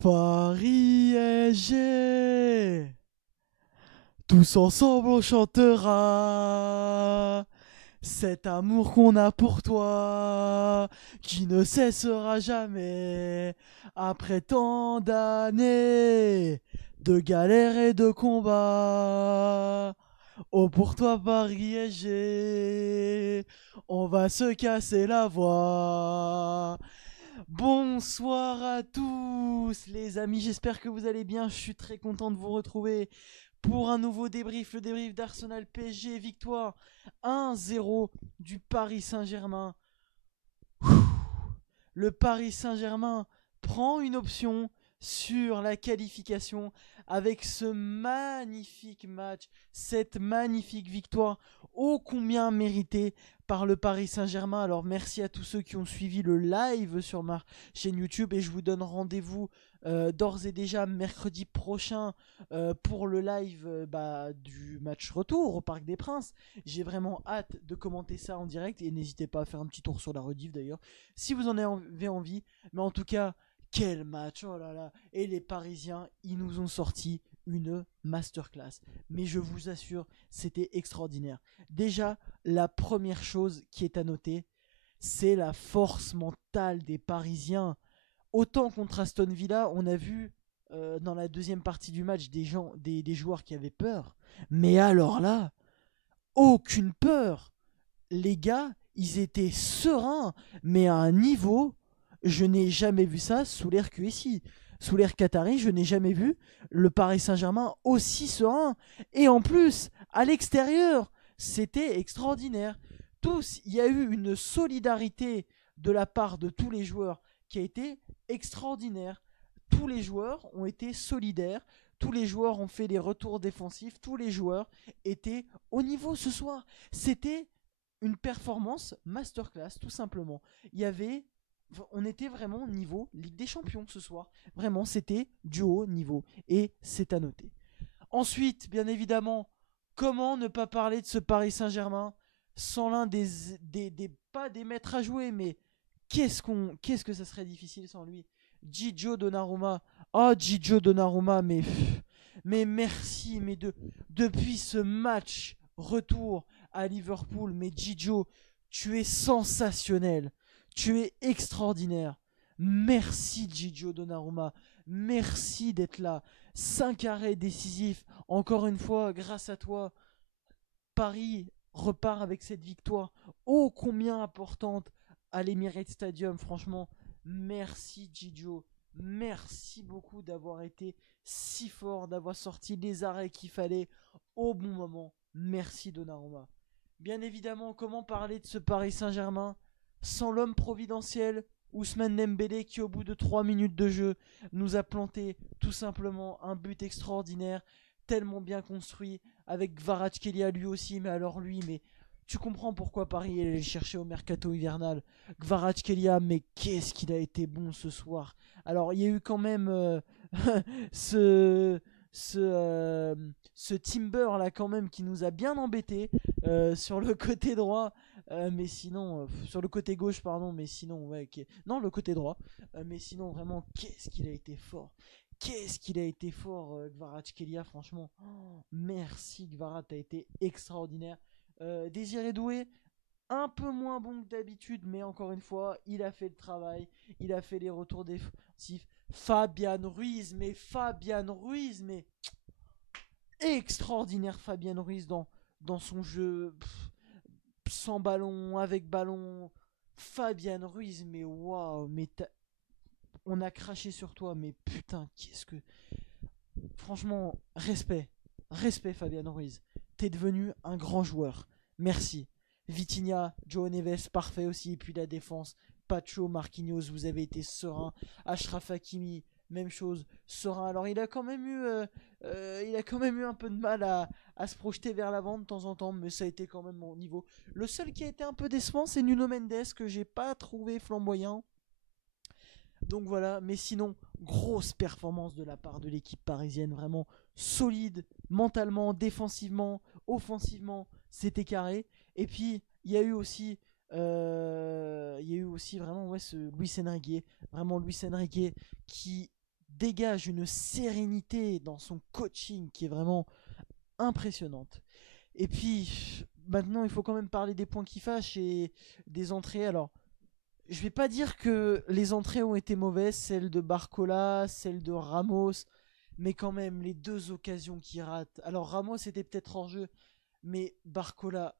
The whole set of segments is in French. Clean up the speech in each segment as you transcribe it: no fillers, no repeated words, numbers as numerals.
Paris SG, tous ensemble on chantera cet amour qu'on a pour toi, qui ne cessera jamais après tant d'années de galères et de combats. Oh pour toi Paris SG, on va se casser la voix. Bonsoir à tous les amis, j'espère que vous allez bien, je suis très content de vous retrouver pour un nouveau débrief, le débrief d'Arsenal PSG, victoire 1-0 du Paris Saint-Germain. Le Paris Saint-Germain prend une option sur la qualification avec ce magnifique match, cette magnifique victoire ô combien méritée par le Paris Saint-Germain. Alors merci à tous ceux qui ont suivi le live sur ma chaîne YouTube et je vous donne rendez-vous d'ores et déjà mercredi prochain pour le live du match retour au Parc des Princes. J'ai vraiment hâte de commenter ça en direct et n'hésitez pas à faire un petit tour sur la rediff d'ailleurs si vous en avez envie. Mais en tout cas, quel match, oh là là. Et les Parisiens, ils nous ont sorti une masterclass. Mais je vous assure, c'était extraordinaire. Déjà, la première chose qui est à noter, c'est la force mentale des Parisiens. Autant contre Aston Villa, on a vu dans la deuxième partie du match des joueurs qui avaient peur. Mais alors là, aucune peur. Les gars, ils étaient sereins, mais à un niveau, je n'ai jamais vu ça sous l'ère QSI. Sous l'ère Qatari, je n'ai jamais vu le Paris Saint-Germain aussi serein. Et en plus, à l'extérieur, c'était extraordinaire. Tous, il y a eu une solidarité de la part de tous les joueurs qui a été extraordinaire. Tous les joueurs ont été solidaires, tous les joueurs ont fait des retours défensifs, tous les joueurs étaient au niveau ce soir. C'était une performance masterclass, tout simplement. On était vraiment niveau Ligue des Champions ce soir. Vraiment, c'était du haut niveau. Et c'est à noter. Ensuite, bien évidemment, comment ne pas parler de ce Paris Saint-Germain sans l'un pas des maîtres à jouer, mais qu'est-ce que ça serait difficile sans lui. Gigio Donnarumma. Oh, Gigio Donnarumma, mais merci, depuis ce match retour à Liverpool, mais Gigio, tu es sensationnel. Tu es extraordinaire. Merci Gigio Donnarumma. Merci d'être là. 5 arrêts décisifs. Encore une fois, grâce à toi, Paris repart avec cette victoire ô combien importante à l'Emirates Stadium. Franchement, merci Gigio. Merci beaucoup d'avoir été si fort, d'avoir sorti les arrêts qu'il fallait au bon moment. Merci Donnarumma. Bien évidemment, comment parler de ce Paris Saint-Germain sans l'homme providentiel Ousmane Dembélé qui au bout de 3 minutes de jeu nous a planté tout simplement un but extraordinaire, tellement bien construit, avec Kvaratskhelia lui aussi, mais alors lui, mais tu comprends pourquoi Paris est allé chercher au mercato hivernal. Kvaratskhelia, mais qu'est-ce qu'il a été bon ce soir. Alors il y a eu quand même ce, ce, euh, ce Timber là quand même qui nous a bien embêté sur le côté droit. Mais sinon, sur le côté gauche, pardon, mais sinon, ouais, non, le côté droit. Mais sinon, vraiment, qu'est-ce qu'il a été fort. Qu'est-ce qu'il a été fort, Kvaratskhelia, franchement. Oh, merci, Kvarat, a été extraordinaire. Désiré Doué, un peu moins bon que d'habitude, mais encore une fois, il a fait le travail. Il a fait les retours défensifs. Fabian Ruiz, mais extraordinaire Fabian Ruiz dans son jeu. Sans ballon, avec ballon. Fabian Ruiz, mais waouh, on a craché sur toi, mais putain, qu'est-ce que. Franchement, respect. Respect, Fabian Ruiz. T'es devenu un grand joueur. Merci. Vitinha, Joe Neves, parfait aussi. Et puis la défense. Pacho, Marquinhos, vous avez été serein. Ashraf Hakimi, même chose, serein. Alors il a quand même eu un peu de mal à se projeter vers l'avant de temps en temps, mais ça a été quand même mon niveau. Le seul qui a été un peu décevant, c'est Nuno Mendes que j'ai pas trouvé flamboyant. Donc voilà, mais sinon, grosse performance de la part de l'équipe parisienne, vraiment solide, mentalement, défensivement, offensivement, c'était carré. Et puis, il y a eu aussi vraiment ouais, ce Luis Enrique, vraiment Luis Enrique qui dégage une sérénité dans son coaching qui est vraiment impressionnante. Et puis, maintenant, il faut quand même parler des points qui fâchent et des entrées. Alors, je vais pas dire que les entrées ont été mauvaises, celle de Barcola, celle de Ramos, mais quand même, les deux occasions qu'il rate. Alors, Ramos était peut-être hors jeu, mais Barcola,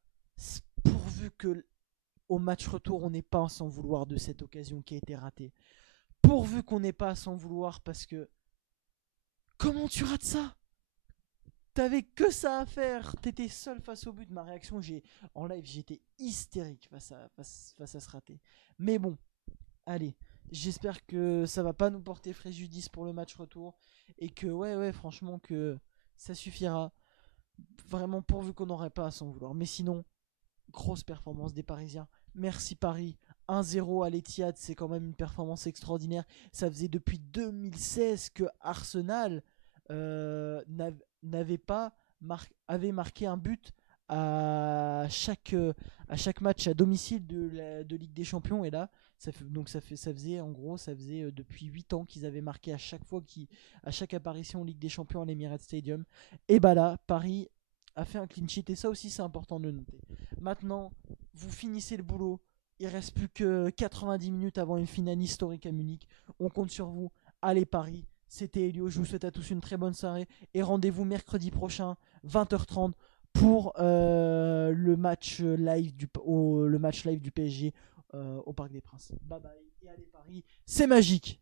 pourvu que au match retour, on n'ait pas à s'en vouloir de cette occasion qui a été ratée. Pourvu qu'on n'ait pas à s'en vouloir, parce que comment tu rates ça? T'avais que ça à faire, t'étais seul face au but. Ma réaction, en live, j'étais hystérique face à ce raté. Mais bon, allez, j'espère que ça va pas nous porter préjudice pour le match retour et que ouais, franchement que ça suffira. Vraiment pourvu qu'on n'aurait pas à s'en vouloir. Mais sinon, grosse performance des Parisiens. Merci Paris. 1-0 à l'Etihad, c'est quand même une performance extraordinaire. Ça faisait depuis 2016 que Arsenal n'avait pas avait marqué un but à chaque match à domicile de Ligue des Champions. Et là, ça faisait depuis 8 ans qu'ils avaient marqué à chaque apparition en Ligue des Champions à l'Emirates Stadium. Et bah là, Paris a fait un clean sheet et ça aussi c'est important de le noter. Maintenant, vous finissez le boulot. Il reste plus que 90 minutes avant une finale historique à Munich. On compte sur vous. Allez Paris. C'était Elio. Je vous souhaite à tous une très bonne soirée et rendez-vous mercredi prochain 20h30 pour le match live du PSG au Parc des Princes. Bye bye et allez Paris. C'est magique.